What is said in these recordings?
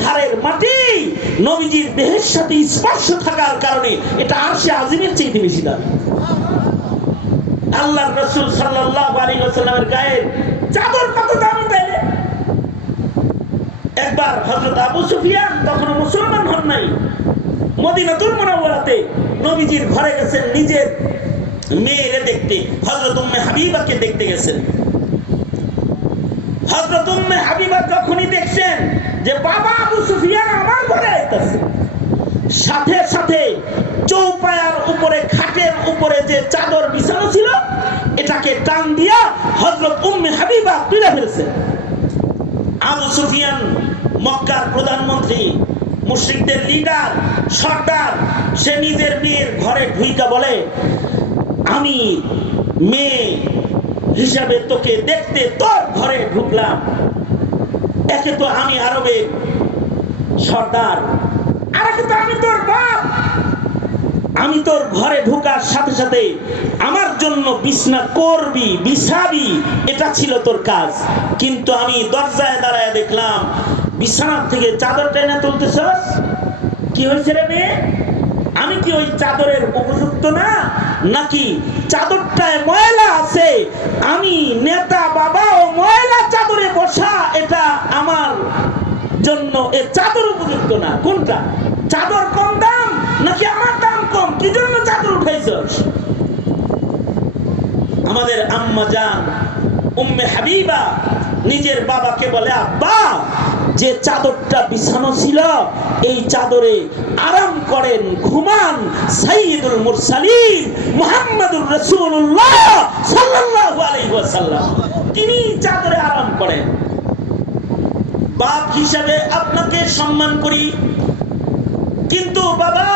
ধারের মাটি নবীজির দেহের সাথে স্পর্শ থাকার কারণে এটা আরশে আজিমের চাইতে বেশি দামি। আল্লাহর রাসূল সাল্লাল্লাহু আলাইহি ওয়াসাল্লামের গায়ের চাদর কত দামি তাইলে? একবার হযরত আবু সুফিয়ান তখন মুসলমান হন নাই, মদিনাতুল মুনাওয়ারাতে নবীজির ঘরে গেছেন নিজের মেয়েরে দেখতে, হযরত উম্মে হাবিবাকে দেখতে গেছেন। হযরত উম্মে হাবিবা যখনই দেখছেন যে বাবা আবু সুফিয়ান আমার ঘরে আইতাছে, সাথে সাথে চৌপায়ার উপরে খাটের উপরে যে চাদর বিছানো ছিল এটাকে টান দিয়া হযরত উম্মে হাবিবা তুলে ফেলছেন। আবু সুফিয়ান মক্কার প্রধানমন্ত্রী, মুশরিকদের লিডার, সর্দার, সে নিজের মেয়ের ঘরে ঢুইকা বলে, আমি মেয়ে হিসাবে তোকে দেখতে তোর ঘরে ঢুকলাম, একে তো আমি আরবের সর্দার, আর একে তো আমি তোর বাপ, আমি তোর ঘরে ঢোকার সাথে সাথে আমার জন্য বিছনা করবি, বিছাবি, এটা ছিল তোর কাজ। কিন্তু আমি দরজায় দাঁড়ায় দেখলাম বিছানার থেকে চাদর টেনে তুলতেছস, কি হয়েছে রে মেয়ে? আমি কি ওই চাদরের উপযুক্ত না, নাকি চাদরটায় ময়লা আছে, আমি নেতা বাবা ও ময়লা চাদরে বসা এটা আমার জন্য এ চাদর উপযুক্ত না? কোনটা? চাদর কম দাম নাকি আমার দাম কম? কি জন্য চাদর উঠাইছস? আমাদের আম্মা জান উম্মে হাবিবা নিজের বাবাকে বলে, আব্বা, যে চাদরটা বিছানো ছিল এই চাদরে আরাম করেন, ঘুমান সাইয়্যিদুল মুরসালিন মুহাম্মাদুর রাসূলুল্লাহ সাল্লাল্লাহু আলাইহি ওয়াসাল্লাম, তিনি চাদরে আরাম করেন। বাপ হিসাবে আপনাকে সম্মান করি, কিন্তু বাবা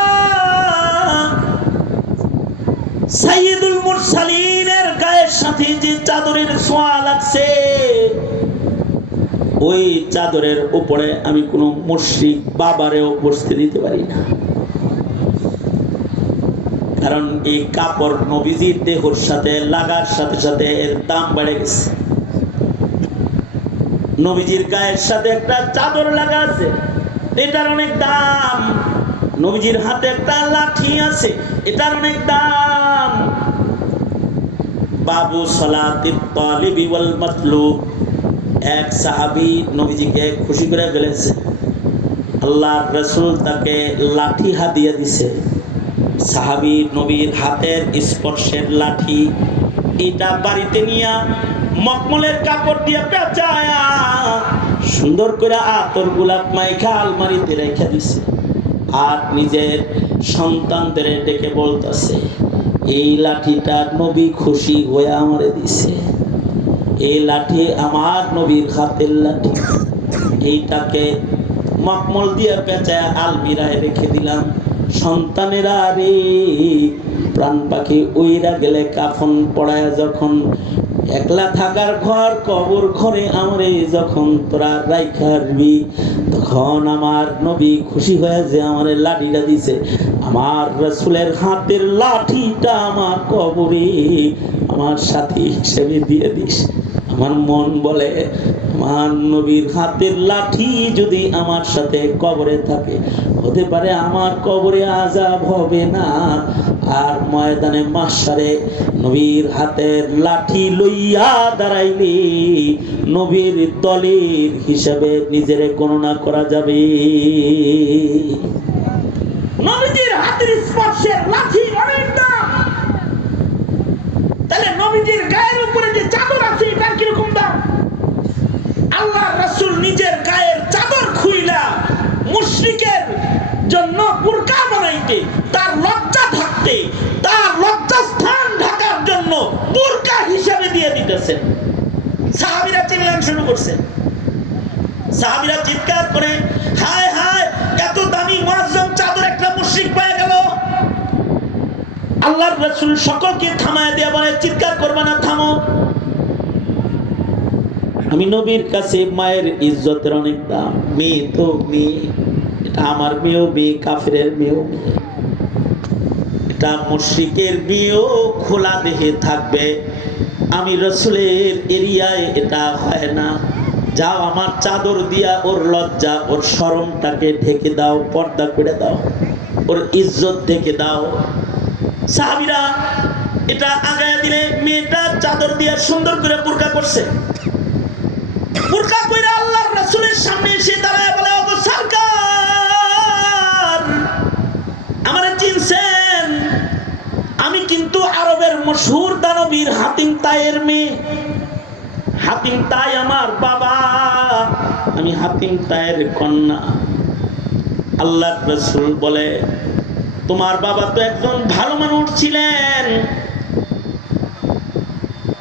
সাইয়্যিদুল মুরসালিনের গায়ের সাথে যে চাদরের ছোঁয়া লাগছে ওই চাদরের উপরে আমি কোনো মুশরিক বাবারেও বসতে দিতে পারি না, কারণ এই কাপড় নবীজির দেহর সাথে লাগার সাথে সাথে এর দাম বেড়ে গেছে। নবীজির গায়ের সাথে একটা চাদর লাগা আছে, এটার অনেক দাম। নবীজির হাতে একটা লাঠি আছে, এটার অনেক দাম। বাবু সালাতিত তালিবি ওয়াল মাতলুব, এক সাহাবী নবীজিকে খুশি করে ফেলেছে, আল্লাহর রাসূল তাকে লাঠি হাদিয়া দিছে। সাহাবী নবীর হাতের স্পর্শের লাঠি, এটা বাড়িতে নিয়া মকমলের কাপড় দিয়ে পেঁচায়া সুন্দর করে আতর গোলাপ মাইখা আলমারিতে রেখে দিছে, আর নিজের সন্তানদের ডেকে বলতেছে, এই লাঠিটা নবী খুশি হয়ে আমারে দিছে, এই লাঠি আমার নবীর হাতের লাঠি, এইটাকে মকমল দিয়ে পেঁচায়া আলমিরায় রেখে দিলাম। সন্তানেরা রে, প্রাণ পাখি উইরা গেলে কাফন পড়ায় যখন একলা থাকার ঘর কবর ঘরে আমারে যখন তোরা রাইখা আসবি, তখন আমার নবী খুশি হয়ে যে আমারে লাঠিটা দিছে, আমার রাসূলের হাতের লাঠিটা আমার কবরে আমার সাথী হিসেবে দিয়ে দিস। আমার মন বলে, আমার নবীর হাতের লাঠি যদি আমার সাথে কবরে থাকে, হতে পারে আমার কবরে আযাব হবে না, আর ময়দানে মাহশারে নবীর হাতের লাঠি লইয়া দাঁড়াইলে নবীর দলের হিসাবে নিজের গণনা করা যাবে। নবীজির হাতের স্পর্শের লাঠি অনেক দাম, তাহলে নবীজির গায়ের উপরে যে চাদর আছে এটার কিরকম দাম? আল্লাহর রাসূল নিজের গায়ের চাদর খুইলা মুশরিকের জন্য বুরকা বানাইতে, তার লজ্জা ঢাকতে, তার লজ্জাস্থান ঢাকার জন্য বুরকা হিসাবে দিয়ে দিতেছেন। সাহাবীরা চিল্লান শুরু করছে, সাহাবীরা চিৎকার করে, হায় হায়, এত দামি মুআজ্জম চাদর একটা মুশরিক পেয়ে গেল। আল্লাহর রাসূল সকলকে থামায় দিয়ে বলে, চিৎকার করবে না, থামো। আমি নবীর কাছে মায়ের ইজ্জতের অনেক দাম। মেয়ে তো মেয়ে, এটা আমার মেয়েও মেয়ে, কাফেরের মেয়েও মেয়ে, এটা মুশরিকের মেয়েও খোলা দেহে থাকবে। আমি রাসূলের এরিয়ায় এটা হয় না। যাও আমার চাদর দিয়া ওর লজ্জা ওর শরমটাকে ঢেকে দাও, পর্দা করে দাও, ওর ইজ্জত ঢেকে দাও। সাহাবীরা এটা আগায়া দিলে মেয়েটা চাদর দিয়া সুন্দর করে বুরকা করছে। বুরকা কইরা আল্লাহর রাসূলের সামনে এসে দাঁড়ায় বলে, ওগো সরকার, আমারে চিনছেন? আমি কিন্তু আরবের মশহুর দানবীর হাতিম তায়ের মেয়ে। হাতিম তাই আমার বাবা, আমি হাতিম তায়ের কন্যা। আল্লাহর রাসূল বলে, তোমার বাবা তো একজন ভালো মানুষ ছিলেন,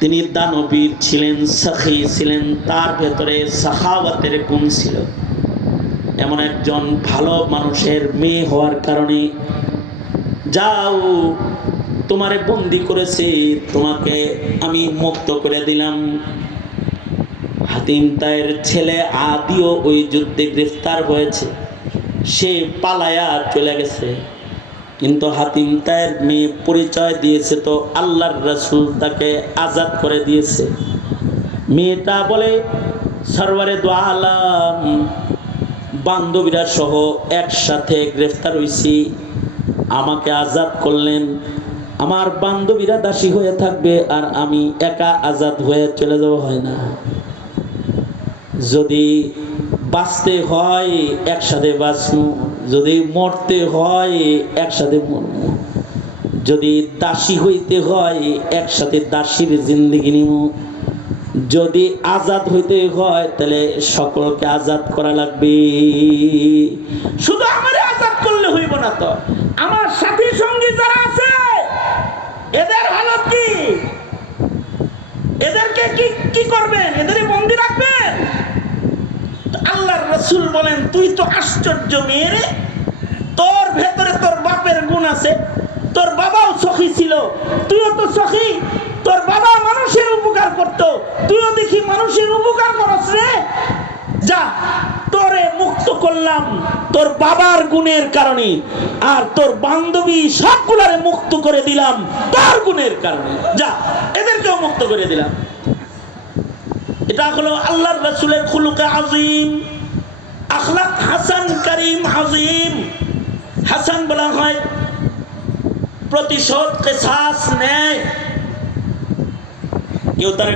তিনি দানবীর ছিলেন, সখী ছিলেন, তার ভেতরে সাখাওয়াতের গুণ ছিল। এমন একজন ভালো মানুষের মেয়ে হওয়ার কারণে যাও, তোমারে বন্দি করেছে, তোমাকে আমি মুক্ত করে দিলাম। হাতিম তায়ের ছেলে আদিও ওই যুদ্ধে গ্রেফতার হয়েছে, সে পালায়া চলে গেছে। কিন্তু হাতিম তায়ের মেয়ে পরিচয় দিয়েছে তো আল্লাহর রাসূল তাকে আজাদ করে দিয়েছে। মেয়েটা বলে, সরওয়ারে দো আলম, বান্ধবীরা সহ একসাথে গ্রেফতার হইছি, আমাকে আজাদ করলেন। আমার বান্ধবীরা দাসী হয়ে থাকবে আর আমি একা আজাদ হয়ে চলে যাব, হয় না। যদি বাঁচতে হয় একসাথে বাঁচবো, যদি মরতে হয় একসাথে মরবো, যদি দাসী হইতে হয় একসাথে দাসীর জিন্দেগি নিব, যদি আজাদ হইতে হয় তাহলে সকলকে আজাদ করা লাগবে। শুধু আমারে আজাদ করলে হইব না, তো আমার সাথী সঙ্গী যারা আছে এদের হালত কি? এদেরকে কি করবেন? এদেরই বন্দী রাখবেন? আল্লাহর রাসূল বলেন, তুই তো আশ্চর্য মেয়ে রে, তোর ভেতরে তোর বাপের গুণ আছে, তোর বাবাও সখী ছিল, তুইও তো সখী, তোর বাবা মানুষের উপকার করত, তুইও দেখি মানুষের উপকার করস রে। যা, তোরে মুক্ত করলাম তোর বাবার গুণের কারণে, আর তোর বান্ধবী সবগুলারে মুক্ত করে দিলাম তোর গুণের কারণে। যা, এদেরকেও মুক্ত করে দিলাম। এটা হলো আল্লাহর রাসূলের খুলুকে আযীম, আখলাক হাসান, করিম, আযীম। হাসান বলা হয় প্রতিশোধ, কিসাস নেয়। কেউ তার